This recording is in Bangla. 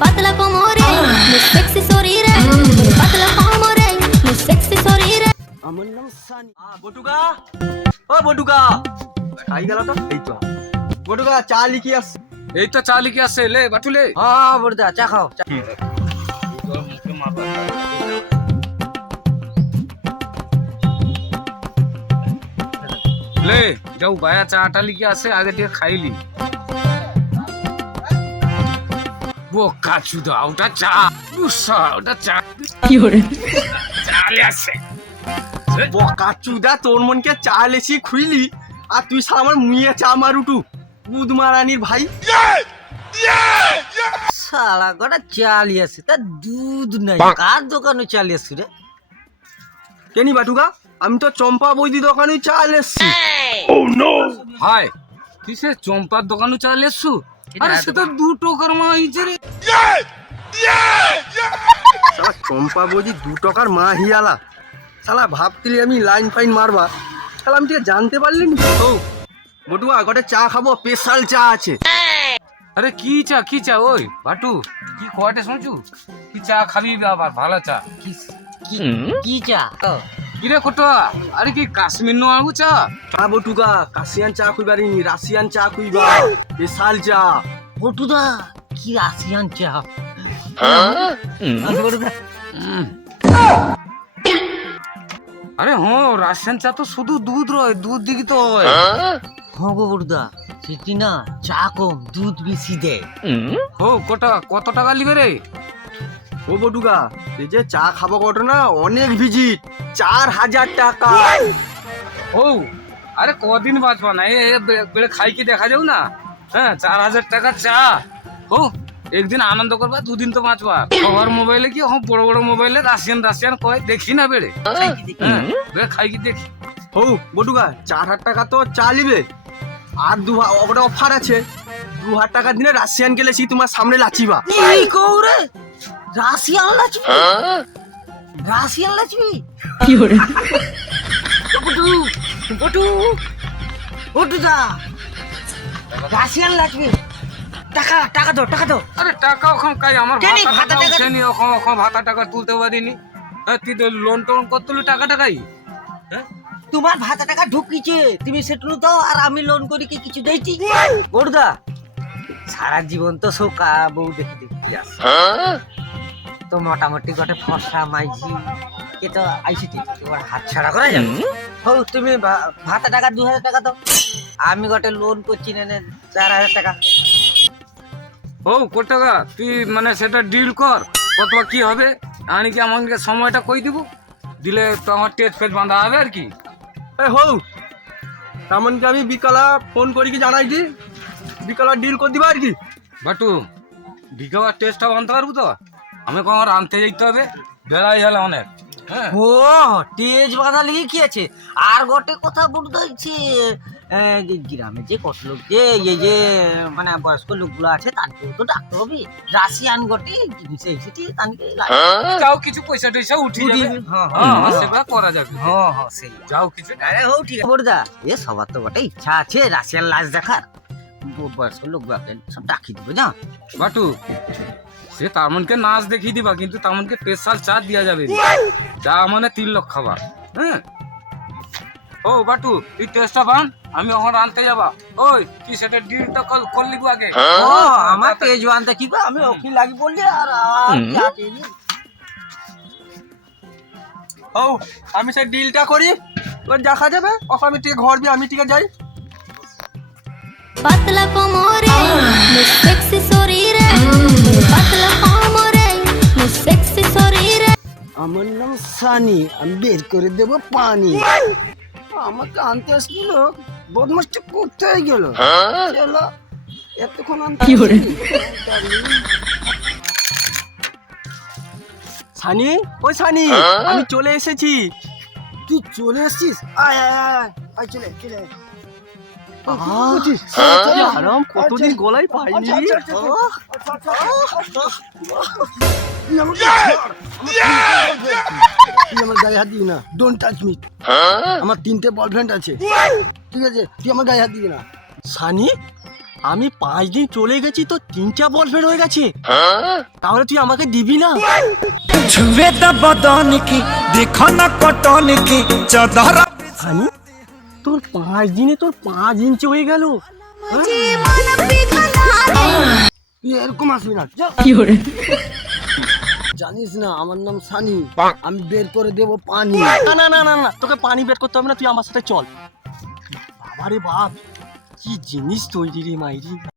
পাতলা কোমরে সেক্সি শরীরে পাতলা কোমরে সেক্সি শরীরে আমার নাম সানি। বটুকা, ও বটুকা, খাই গেল তো। এই তো বটুকা, চা লিখি আস। এই তো চা লিখে আসছে, লে বাটুলে। হ্যাঁ বটুদা, চা খাও। লে যাও ভাইয়া চাটা লিখে আসে, আগে দিয়ে খাইলি। বোকা চুদা, ওটা চা বুসা, ওটা চা কি করে চালে আসে। বকা চুদা, তোর মনকে চা লেছি খুইলি আর তুই সারা আমার মুইয়ে চা মারুটু বুদ মারানির ভাই। শালা গোটা চালিয়ে আসে, তার দুধ নাই। কার দোকানে চালিয়ে আসু রে? কেনি বাটুকা, আমি তো চম্পা বৈদি দোকানে চা লেছি। হাই কিসে চম্পার দোকানে চালে এসছু? আরে সে তো 2 টাকার মা হইছে রে। শালা চম্পা বৈদি 2 টাকার মা হিয়ালা। শালা ভাবতিলি আমি লাইন ফাইন মারবা, শালা আমি ঠিক জানতে পারলি নি। ও বটুয়া, গোটে চা খাবো, স্পেশাল চা আছে। আরে কি চা, কি চা? ওই বাটু কি কোয়াটে শুনছু? কি চা খাবি আবার? ভালো চা। কি চা? কিরে খোটা, আরে কি কাশ্মীর নো আঙু চা? চা বটুকা, কাশিয়ান চা খুইবারিনি, রাশিয়ান চা খুইবা, স্পেশাল চা। বটুদা কি রাশিয়ান চা? বটুদা উম। আরে হ্যাঁ, রাশিয়ান চা তো শুধু দুধ রয়, দুধ দিকে তো হয়। হ্যাঁ গো বটুদা, সেটি না চা কম দুধ বেশি দেয়। ও কোটা কত টাকা লিবে রে? ও বটুকা, এই যে চা খাবো কত না, অনেক ভিজিট, 4000 টাকা। ও আরে কদিন বাঁচবা না, বেড়ে খাই কি দেখা যাও না। হ্যাঁ 4000 টাকা চা। ও একদিন আনন্দ করবা, 2 দিন তো বাঁচবা। সবার মোবাইলে কি বড় বড় মোবাইলে রাশিয়ান রাশিয়ান কয় দেখি না বেড়ে। হ্যাঁ বেড়ে খাই কি দেখি। ও বটুকা, 4000 টাকা তো চা লিবে, আর ওটা অফার আছে, 2000 টাকা দিনে রাশিয়ান গেলেছি তোমার সামনে লাচিবা। এই কৌরে রাশিয়ান লাচবি? রাশিয়ান লাচবি? কি করে বটু বটু বটুদা রাশিয়ান লাচবি? টাকা টাকা দাও, টাকা দাও। আরে টাকা ওখান কাই আমার কেনি ভাতা ভাতা টাকা টাকা? উঠেনি, ওখান ভাতা টাকা তুলতে পারিনি। হ্যাঁ তুই তো লোন টোন করতেলি টাকা টাকাই। হ্যাঁ তোমার ভাতা টাকা ঢুকিছে, তুমি সেটুকু দাও আর আমি লোন করি কি কিছু দেইছি? বড়দা সারা জীবন তো শোকা বউ দেখি দেখি আসে, তো মোটামুটি গোটে ফসা মাইঝি কে তো আইসিটি এবার হাত ছাড়া করা যাবে? হও তুমি ভাতা টাকা 2000 টাকা দাও, আমি গোটে লোন করছি না 4000 টাকা। ও কত টাকা তুই মানে সেটা ডিল কর, কত কি হবে। আমি কি আমাকে সময়টা কই দিব, দিলে তো আমার টেস্ট ফেস বাঁধা হবে আর কি। হৌ তেমনকি আমি বিকালা ফোন করি কি জানাই দি, বিকালা ডিল করে দিবা আর কি। বাটু বিকেবার টেস্টটা বানতে পারবো তো? আমি কখন আনতে যেতে হবে, বেড়াই গেলে অনেক। হ্যাঁ ও তেজ বাঁধা লেগে কি আছে? আর গোটে কথা বলতে হচ্ছে, গ্রামে যে কত লোক যে এই যে মানে বয়স্ক লোকগুলো আছে তাদেরকেও তো ডাকতে হবে। রাশিয়ান গোটে জিনিস এসেছি তাদেরকে যাও কিছু পয়সা টয়সা উঠি যাবে। হ্যাঁ সেবা করা যাবে। হ্যাঁ হ্যাঁ সেই যাও কিছু। আরে হো ঠিক আছে বড়দা, এ সবার তো বটে ইচ্ছা আছে রাশিয়ান লাশ দেখার, বয়স্ক লোকগুলোকে সব ডাকি দিব না। বাটু সে তামনকে নাচ দেখিয়ে দিবা, কিন্তু তামনকে স্পেশাল চা দিয়া যাবে। চা মানে 3 লক্ষ খাবার। হ্যাঁ ও বাটু তুই টেস্টটা বান, আমি ওখানে আনতে যাবা। ওই কি সেটা ডিলটা করলি গো আগে। ও আমার তেজ বানতে কি গো, আমি ওকি লাগি বললি আর কি আছে নি? হৌ আমি সেই ডিলটা করি, এবার দেখা যাবে। ওকে আমি ঠিক ঘর দিয়ে আমি ঠিক যাই। পাতলা কোমরে সেক্সি শরীরে পাতলা কোমরে সেক্সি শরীরে আমার নাম সানি, আমি বের করে দেব পানি। আমাকে আনতে আসছিল, বদমাসটা কোথায় গেল? চলো এতক্ষণ আনতে কি করে? সানি, ওই সানি, আমি চলে এসেছি। তুই চলে এসেছিস? আয় আয় আয় আয়, চলে চলে আরাম, কতদিন গলায় পাইনি। তুই আমার গায়ে হাত দিবি না, ডোন্ট টাচ মি। আমার 3টে বয়ফ্রেন্ড আছে, ঠিক আছে? তুই আমার গায়ে হাত দিবি না। সানি, আমি 5 দিন চলে গেছি তো 3টা বয়ফ্রেন্ড হয়ে গেছে, তাহলে তুই আমাকে দিবি না? छुए द बदन की देखो न कटन की चदरा হানি, তোর 5 দিনে তোর 5 ইঞ্চি হয়ে গেল। তুই এরকম আসবি না, যা। জানিস না আমার নাম সানি, আমি বের করে দেব পানি। না না না না না, তোকে পানি বের করতে হবে না, তুই আমার সাথে চল। বাবারে বাপ, কি জিনিস তৈরি রে মাইরি।